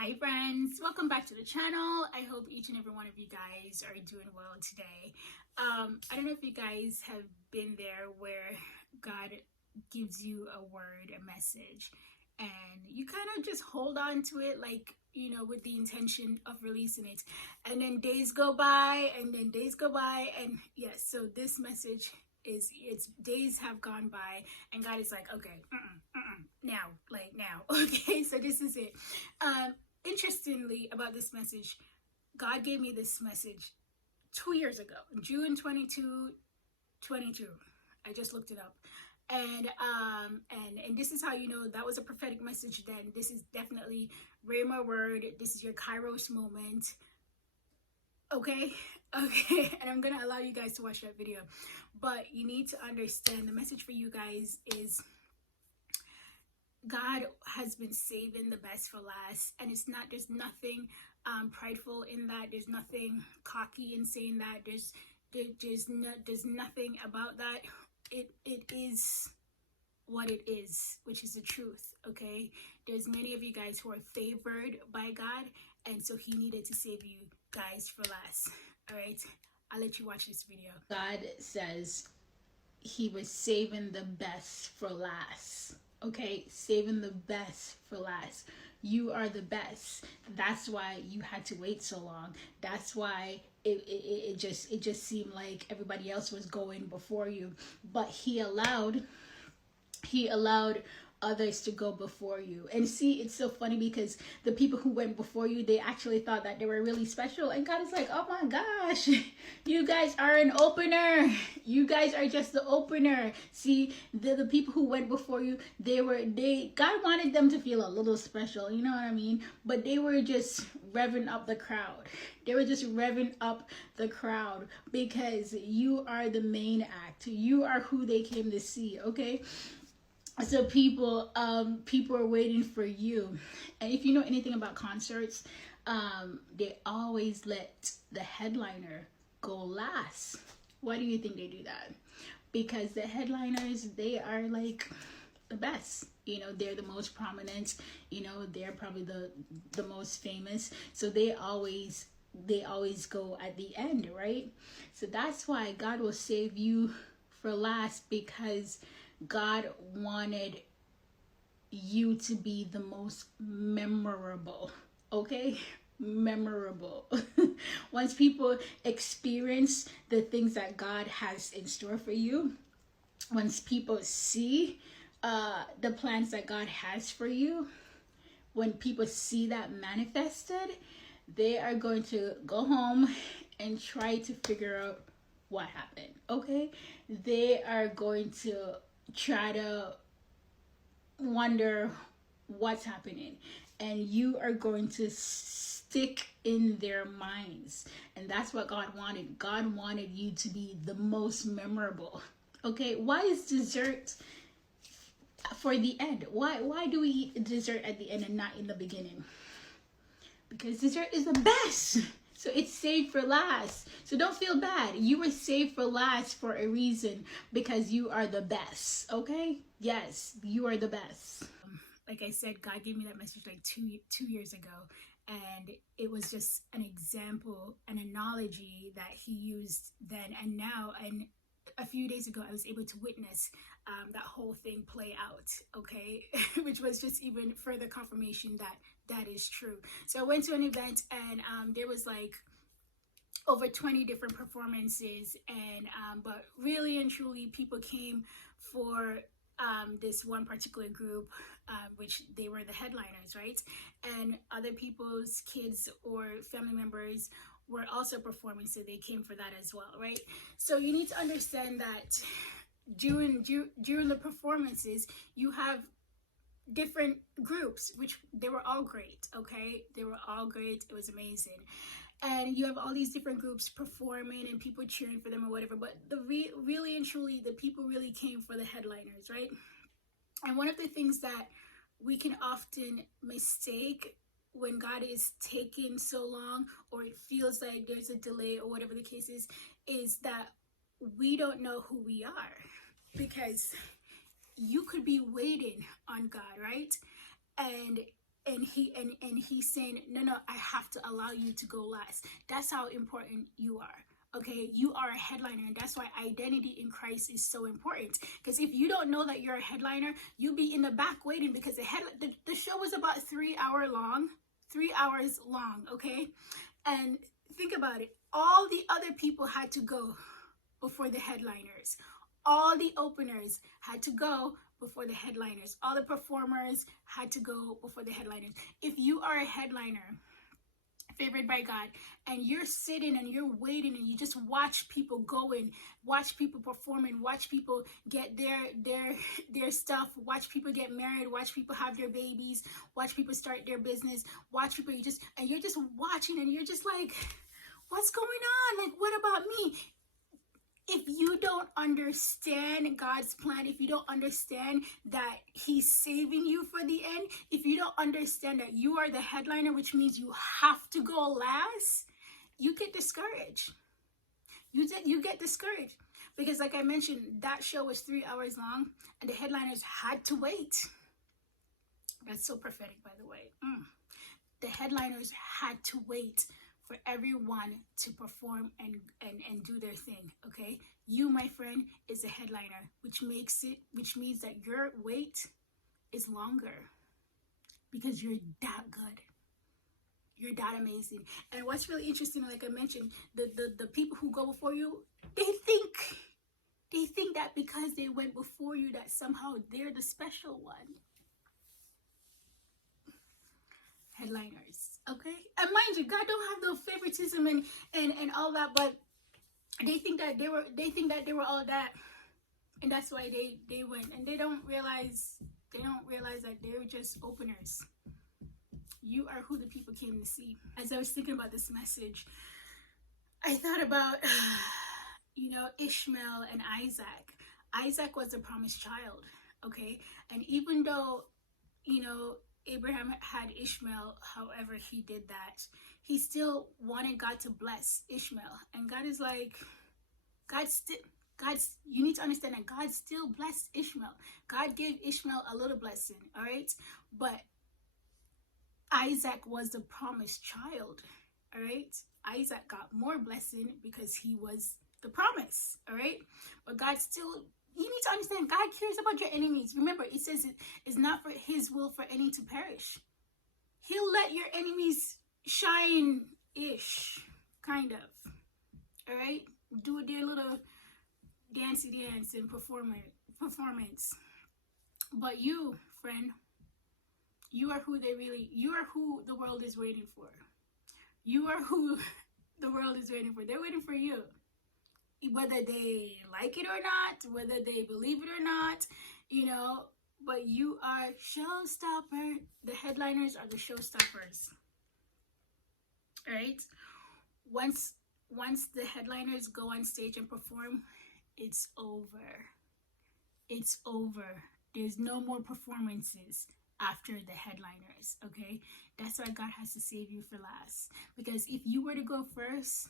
Hi friends, welcome back to the channel. I hope each and every one of you guys are doing well today. I don't know if you guys have been there where God gives you a word, a message, and you kind of just hold on to it like, with the intention of releasing it. And then days go by and then days go by. And yes, so this message it's days have gone by and God is like, okay, now, like now. Okay, so this is it. Interestingly about this message, God gave me this message 2 years ago, June 22. I just looked it up. And this is how you know that was a prophetic message then. This is definitely Rhema word. This is your Kairos moment. Okay? Okay, and I'm gonna allow you guys to watch that video. But you need to understand the message for you guys is God has been saving the best for last, and there's nothing prideful in that. There's nothing cocky in saying that. There's nothing about that. It is what it is, which is the truth. Okay, there's many of you guys who are favored by God, and so he needed to save you guys for last. All right, I'll let you watch this video. God says he was saving the best for last. Okay, saving the best for last. You are the best. That's why you had to wait so long. That's why it just seemed like everybody else was going before you. But he allowed others to go before you. And see, it's so funny because the people who went before you, they actually thought that they were really special, and God is like, oh my gosh, you guys are an opener. You guys are just the opener. See, the people who went before you, God wanted them to feel a little special, you know what I mean? But they were just revving up the crowd. They were just revving up the crowd because you are the main act. You are who they came to see, okay? So people are waiting for you. And if you know anything about concerts, they always let the headliner go last. Why do you think they do that? Because the headliners, they are like the best. They're the most prominent. They're probably the most famous. So they always go at the end, right? So that's why God will save you for last, because God wanted you to be the most memorable, okay? Memorable. Once people experience the things that God has in store for you, once people see the plans that God has for you, when people see that manifested, they are going to go home and try to figure out what happened, okay? They are going to try to wonder what's happening, and you are going to stick in their minds. And that's what God wanted. God wanted you to be the most memorable. Okay, why is dessert for the end? Why do we eat dessert at the end and not in the beginning? Because dessert is the best. So it's saved for last. So don't feel bad. You were saved for last for a reason, because you are the best. Okay? Yes, you are the best. Like I said, God gave me that message like two years ago. And it was just an example, an analogy that he used then and now. And a few days ago, I was able to witness that whole thing play out, okay? Which was just even further confirmation that that is true. So I went to an event, and there was like over 20 different performances, and but really and truly people came for this one particular group, which they were the headliners, right? And other people's kids or family members were also performing, so they came for that as well, right? So you need to understand that during the performances, you have different groups, which they were all great, okay? They were all great. It was amazing. And you have all these different groups performing and people cheering for them or whatever, but really and truly, the people really came for the headliners, right? And one of the things that we can often mistake when God is taking so long, or it feels like there's a delay or whatever the case is that we don't know who we are. Because you could be waiting on God, right? And and he's saying, no, I have to allow you to go last. That's how important you are. Okay, you are a headliner, and that's why identity in Christ is so important. Because if you don't know that you're a headliner, you'll be in the back waiting, because the show was about 3 hours long, okay? And think about it. All the other people had to go before the headliners. All the openers had to go before the headliners. All the performers had to go before the headliners. If you are a headliner, favored by God, and you're sitting and you're waiting and you just watch people go in, watch people performing, watch people get their stuff, watch people get married, watch people have their babies, watch people start their business, watch people, you're just watching, and you're just like, what's going on? Like, what about me? If you don't understand God's plan, if you don't understand that he's saving you for the end, if you don't understand that you are the headliner, which means you have to go last, you get discouraged. You get discouraged. Because like I mentioned, that show was 3 hours long, and the headliners had to wait. That's so prophetic, by the way. The headliners had to wait for everyone to perform and do their thing. Okay, you, my friend, is a headliner, which means that your wait is longer, because you're that good, you're that amazing. And what's really interesting, like I mentioned, the people who go before you, they think that because they went before you, that somehow they're the special one. Headliners, okay? And mind you, God don't have no favoritism and all that, but they think that they were all that, and that's why they went, and they don't realize that they're just openers. You are who the people came to see. As I was thinking about this message, I thought about Ishmael and Isaac. Isaac was the promised child, okay? And even though Abraham had Ishmael, however he did that, he still wanted God to bless Ishmael. And God is like, you need to understand that God still blessed Ishmael. God gave Ishmael a little blessing, all right? But Isaac was the promised child, all right? Isaac got more blessing because he was the promise, all right? But God still, you need to understand, God cares about your enemies. Remember, it says it's not for his will for any to perish. He'll let your enemies shine-ish, kind of. All right? Do their little dancey dance and performance. But you, friend, you are who the world is waiting for. You are who the world is waiting for. They're waiting for you. Whether they like it or not, whether they believe it or not, but you are showstopper. The headliners are the showstoppers. All right? Once the headliners go on stage and perform, it's over. It's over. There's no more performances after the headliners, okay? That's why God has to save you for last. Because if you were to go first,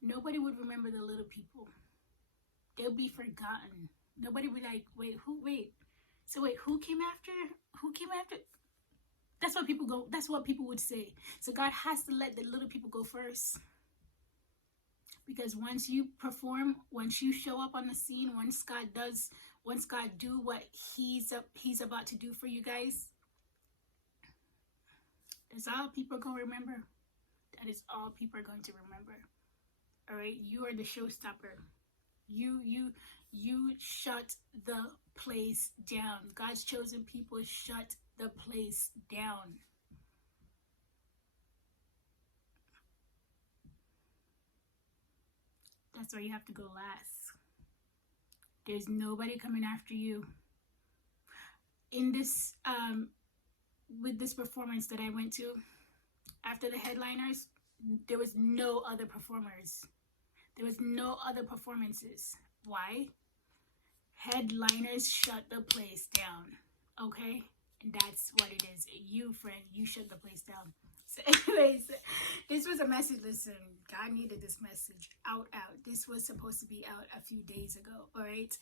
nobody would remember the little people. They'll be forgotten. Nobody would be like, wait, who came after? Who came after? That's what people would say. So God has to let the little people go first. Because once you perform, once you show up on the scene, once God do what he's about to do for you guys, that's all people are going to remember. That is all people are going to remember. All right, you are the showstopper. You shut the place down. God's chosen people shut the place down. That's why you have to go last. There's nobody coming after you. In this, with this performance that I went to, after the headliners, there was no other performers. There was no other performances. Why? Headliners shut the place down. Okay? And that's what it is. You, friend, you shut the place down. So anyways, This was a message. Listen, God needed this message out. This was supposed to be out a few days ago, all right?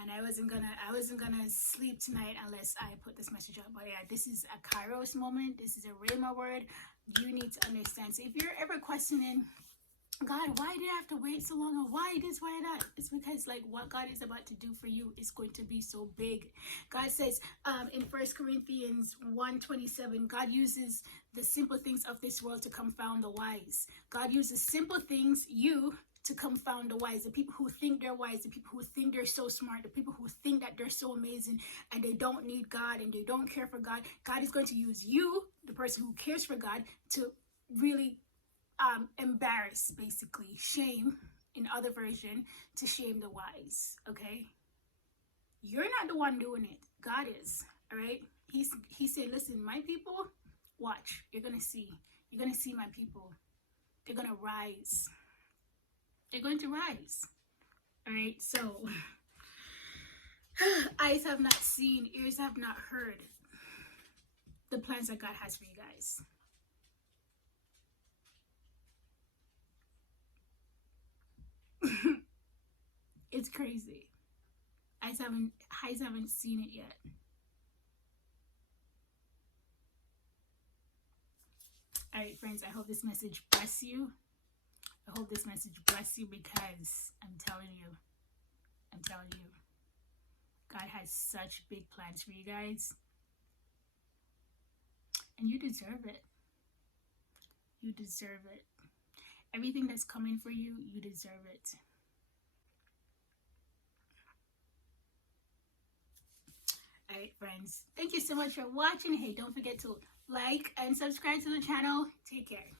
And I wasn't gonna sleep tonight unless I put this message out. But yeah, this is a Kairos moment. This is a Rhema word. You need to understand. So if you're ever questioning, God, why did I have to wait so long? Or why this, why that? It's because like what God is about to do for you is going to be so big. God says in 1 Corinthians 1:27, God uses the simple things of this world to confound the wise. God uses simple things, you, to confound the wise. The people who think they're wise, the people who think they're so smart, the people who think that they're so amazing and they don't need God and they don't care for God. God is going to use you, the person who cares for God, to really embarrass, basically shame, in other version, to shame the wise. Okay, you're not the one doing it, God is. All right, he said, listen, my people, watch, you're gonna see my people, they're gonna rise, they're going to rise. All right, so eyes have not seen, ears have not heard the plans that God has for you guys. It's crazy. Eyes haven't seen it yet. All right, friends, I hope this message bless you. I hope this message bless you, because I'm telling you, God has such big plans for you guys. And you deserve it. You deserve it. Everything that's coming for you, you deserve it. All right, friends, thank you so much for watching. Hey, don't forget to like and subscribe to the channel. Take care.